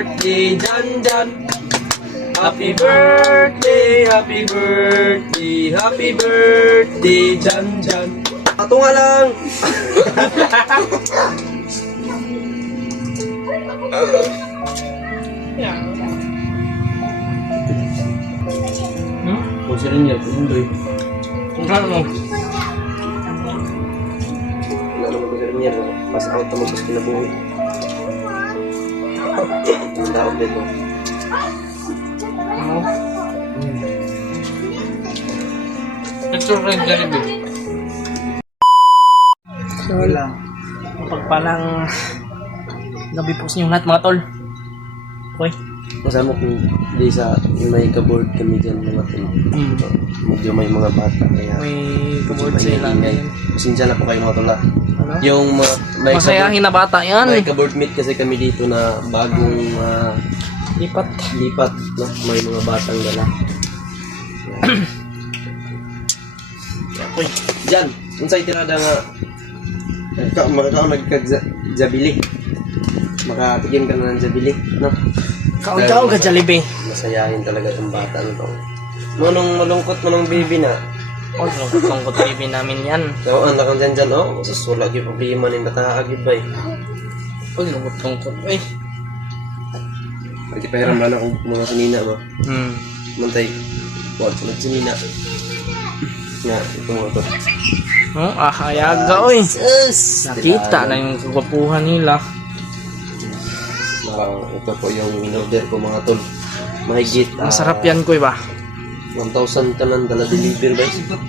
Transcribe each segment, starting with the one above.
birthday, Jan Jan. Happy birthday, happy birthday, happy birthday, Jan Jan. Ato nga lang. Kung sila niya, hindi. Ano mo? Wala naman ko sila niya, pass out naman sa kinabuhi. Ang daog dito. Ano? Ito rin Jollibee. So, pagpalang gabi po sa inyong lahat mga tol. Okay. Kasama kung di sa may kaboard kami dyan mga tol. Medyo may mga bata kaya May kaboard sa ilang ngayon. pasensya na po kayo mga tol. Ano? Yung may Masayahin na bata yan. may kaboard meet kasi kami dito na bagong Lipat. lipat no? May mga batang dala. Uy. Diyan, unsay tirada nga nagkag-jabili. Makatikim ka na ng jabili, no? Kaon-kaon ka Jollibee. Masayahin talaga itong bata na to. Manong malungkot manong baby na. Oh, lungkot baby namin yan. So, ang nakang dyan dyan, oh, susula yung problema ng nataagid ba eh. Uy, lungkot. Uy. Pwede pahiram na akong mga sinina ba? Mantay, huwag sa sinina. Nga, ito mga to. Oh, ayaga oy. Yes! Nakita na yung kagwapuhan nila. Ito po yung in-order ko mga tol. Mahigit. Masarap yan kuy ba? 1,000 ka nang dala deliver ba?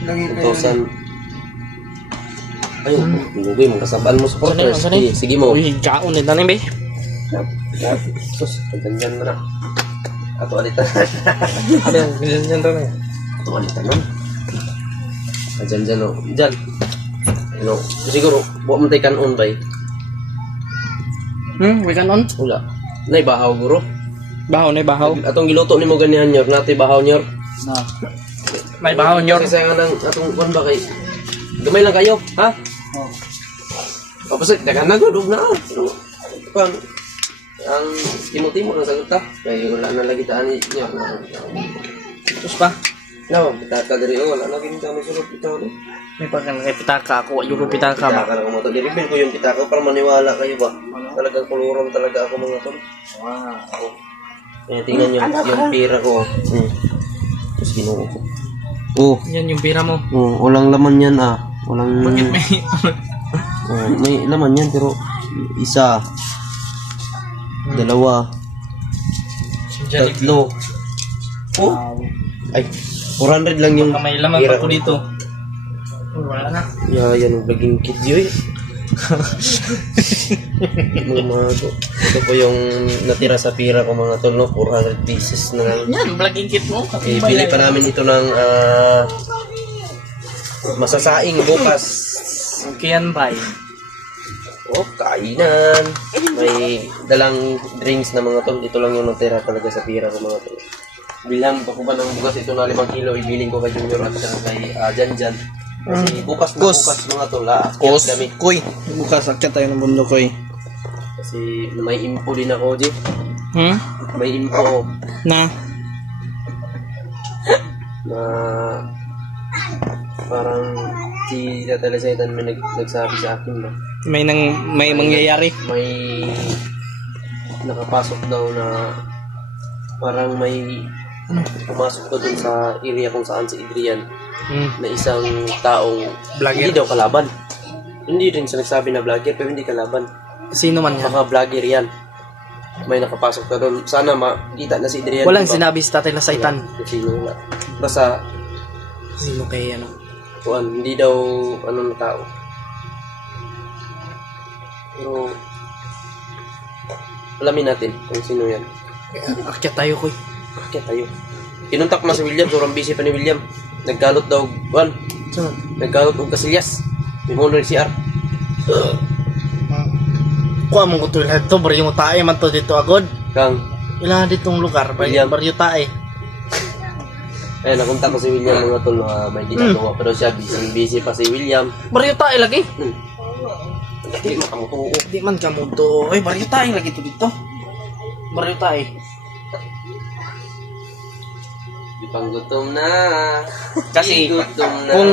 1,000. Ayun, hindi mo kasabaan mo supporters. Sige mo. Uy, kaon din tanim be. Sus, ganyan na na. Ato alitan. Ano yan? Ganyan rin eh. Ato alitan nun. Dyan, oh. Dyan. Ano, siguro, buwan mo tayo kanon ba eh? We can on? Wala. Nay, bahaw, guro. Bahaw na bahaw. Atong giluto ni mo ganihan, nyor. Natay bahaw, nyor. Na. May bahaw nyor. Kasi nga nang atong kuwan ba kay... Gamay lang kayo, ha? Oh. Tapos, dagan na, gudog na. Kuwan, ang timo-timo ng sagot ta. Kaya wala na lagi taan niya. Tapos pa? No, pitaka diri wala na gini kami sulod bitaw no. May pagkakay pitaka ako. Yung pitaka ba? Pitaka na kumoto. Diribil ko yung pitaka para maniwala kayo ba. Talagang kulurom talaga ako mga tol. Wow. Kaya tingnan yung pira ko. Tapos ginuo ko. Oh. Yan yung pira mo. Oh, walang laman yan ah. Walang... Bakit may... may laman yan pero isa. Dalawa. Tatlo. Oh. Wow. Ay, 400 lang yung Baka may laman pira pa ko dito. Oh, wala na. Yan ang vlogging kit yun. Mga mago. Ito po yung natira sa pira ko mga tol, no? 400 pieces na lang. Yan, vlogging kit mo. Okay, bili pa namin ito ng masasaing bukas. Okay yan, bye. Oh, kainan. May dalang drinks na mga tol. Ito lang yung natira talaga sa pira ko mga tol. Bilang pa ko ba ng bukas ito na 5 kilo, ibiling ko kay Junior at saka kay Jan. Kasi bukas na bukas mga tol, akyat kami. Kuy. Bukas akyat tayo ng bundok, kuy. Kasi may info din ako, Jeff. May info Na? na parang si Tata Lesaitan may nagsabi sa akin na May mangyayari. may nakapasok daw na parang may pumasok daw dun sa area kung saan si Adrian na isang taong Vlogger. hindi daw kalaban. Hindi rin siya nagsabi na vlogger pero hindi kalaban. Sino man yan? Mga vlogger yan. May nakapasok na doon. Sana makita na si Adrian. Walang diba? sinabi sa Tatay Lesaitan. Sino wala. Basta Sino kay ano? kuan, hindi daw ano na tao. Pero alamin natin kung sino yan. Akyat tayo, kuy. Bakit tayo? Kinuntak na si William, sobrang busy pa ni William. Naggalot daw, kuan. Saan? Naggalot og kasilyas. May mo na CR. Kuha mong kutul ito, baryo mo tae man to dito agod. Kang, Ilan ditong lugar, William. baryo tae. ayun, nakunta ko si William mga tol, may ginagawa pa daw siya. Busy pa si William. Baryo tae lagi. Hindi makamutuo. Di man ka mo to. Ay, baryo tae lagi to dito. baryo tayo. Di pang gutom na. Kasi, Di gutom na. Kung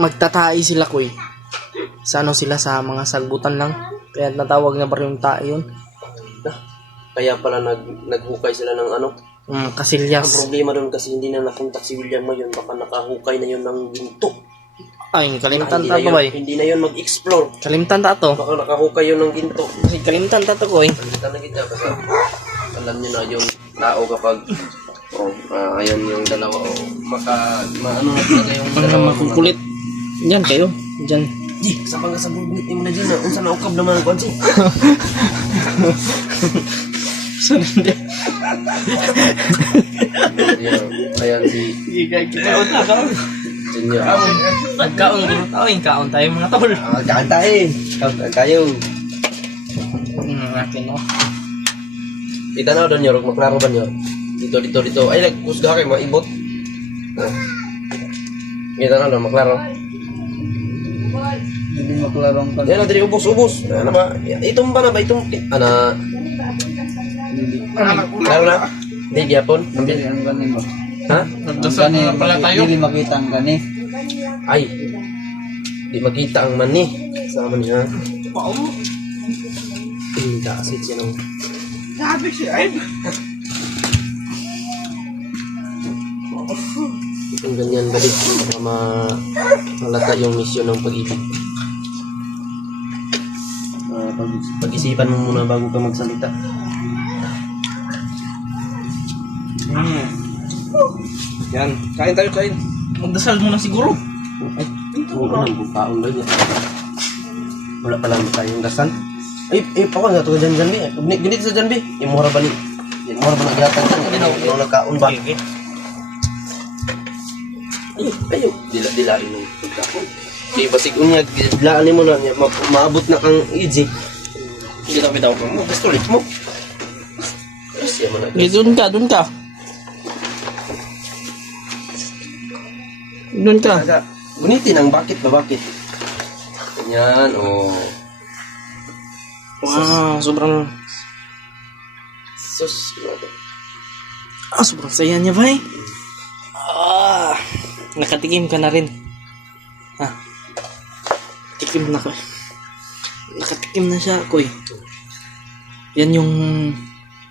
magtatay sila ko sa ano sila sa mga sagbutan lang. Kaya natawag na baryong tae yun. Kaya pala naghukay sila ng ano. Ang Kasilyas. problema doon kasi hindi na nakontak si William ngayon. Baka nakahukay na yun ng ginto. Ay, kalimtan Hindi ta na to yun- bay. Hindi na yun mag-explore. Kalimtan ta to. Baka nakahukay yun ng ginto. Kasi kalimtan ta to ko Palitan na kita kasi alam niyo na yung tao kapag ayan yung dalawa maano na talaga yung Ang dalawa makukulit. Diyan kayo. Diyan. Di, sa pang sa bulit mo na dyan na unsa na ukab naman ang konsi. Saan hindi? Ayan si Kaon na ka. Junior. Kaon bro tao. Kaon tayo mga tol. Kanta eh. Kayo. Akin no. Kita na doon yorok maklaro ba nyo? Dito. Ay nagkusga kayo mga ibot. Kita na doon maklaro. Hindi maklarong pag Yan na diri ubos. Ano ba? Itong ba na ba itong ana klaro na? Hindi gyapon. hindi ang gani mo. Ha? Nagdasal na pala tayo. Hindi makita ang gani. Ay. Di makita ang mani. Sama niya. Pinta kasi siya ng Sabi siya ay. Kung ganyan balik para malata yung misyon ng pag-ibig. Pag-isipan mo muna bago ka magsalita. Yan. Kain tayo, kain. Magdasal muna siguro. Ay, oo naman, bukaon ba yan? Wala pa lang tayong dasal. Ay, pako nga ito ka dyan, Janbi. Ganit sa Janbi. Imura ba ni? Imura ba naglatag yan? Ano nagkaon ba? Ayo. Dila-dilain mo pagkaon. Kaya basig unya, dilaan mo na niya. Maabot na kang easy. Hindi na bitaw ka mo. Gusto ulit mo. Yes, yan mo na. Doon ka. Doon ka. Gunitin ang bakit ba bakit? Ganyan, Wow, sobrang sus, grabe. sobrang saya niya, bay. Nakatikim ka na rin. Tikim na ko. Nakatikim na siya, koy. Yan yung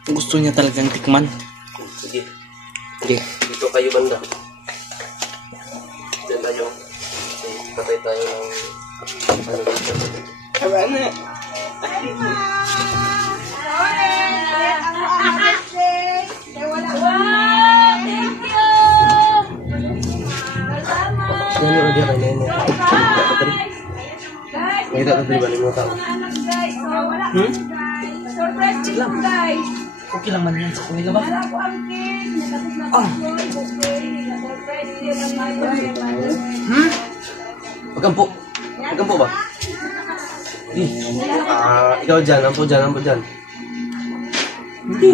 gusto niya talagang tikman. Sige, Okay. dito kayo banda. Diyan tayo. Kasi patay tayo ng ano dito. Yan yung agya kayo na yun. Nakita ko ba ng mga tao? Sige lang. Okay lang man yan sa kumiga ba? Pagkampo. Pagkampo ba? Ikaw dyan. Ampo dyan. Koy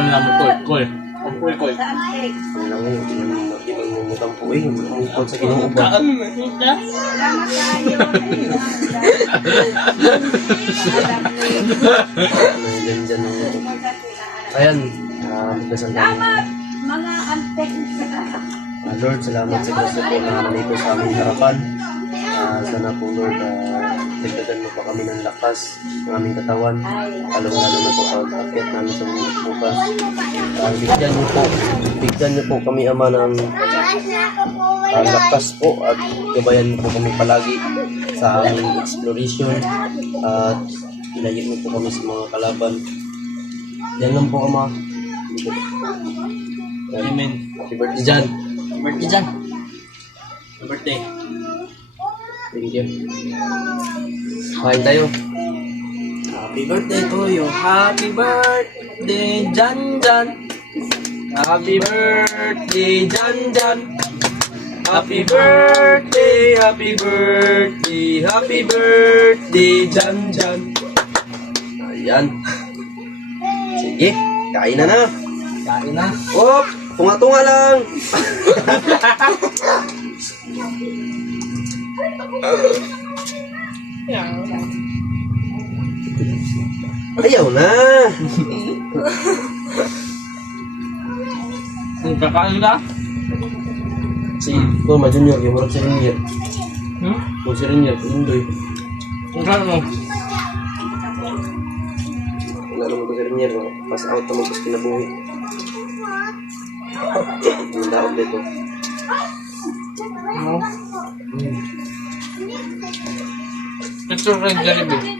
lang mo, koy. Koy. Ano lang yun. Ibang mumutampo eh. Mumutampo sa Ginoo ba? Dyan. Ayan. Magdasal tayo. Mga antek Lord, salamat sa gusto po na nandito sa aming harapan. Sana po Lord, dagdagan mo pa kami ng lakas ng aming katawan. Lalo-lalo na sa pag-akit namin sa mga bukas. Bigyan niyo po kami Ama ng lakas po at gabayan niyo po kami palagi sa aming exploration at ilayin mo po kami sa mga kalaban. Yan lang po Ama. Amen. Happy birthday Jan. Birthday dyan. Birthday. Thank you. Kain tayo. Happy birthday to you. Happy birthday, Jan. Happy birthday, Jan. Happy birthday, Jan. Ayan. Sige, kain na. Kain na. Oh, tunga-tunga lang. Ayaw na! Kakain ka? Si Toma Junior, yung murag si Rinier. Hmm? Kung si Rinier, Indoy. Kakain mo? Wala naman ko si Rinier, pass out naman ko sa kinabuhi. Yung daog dito. Ano? Ito red Jollibee.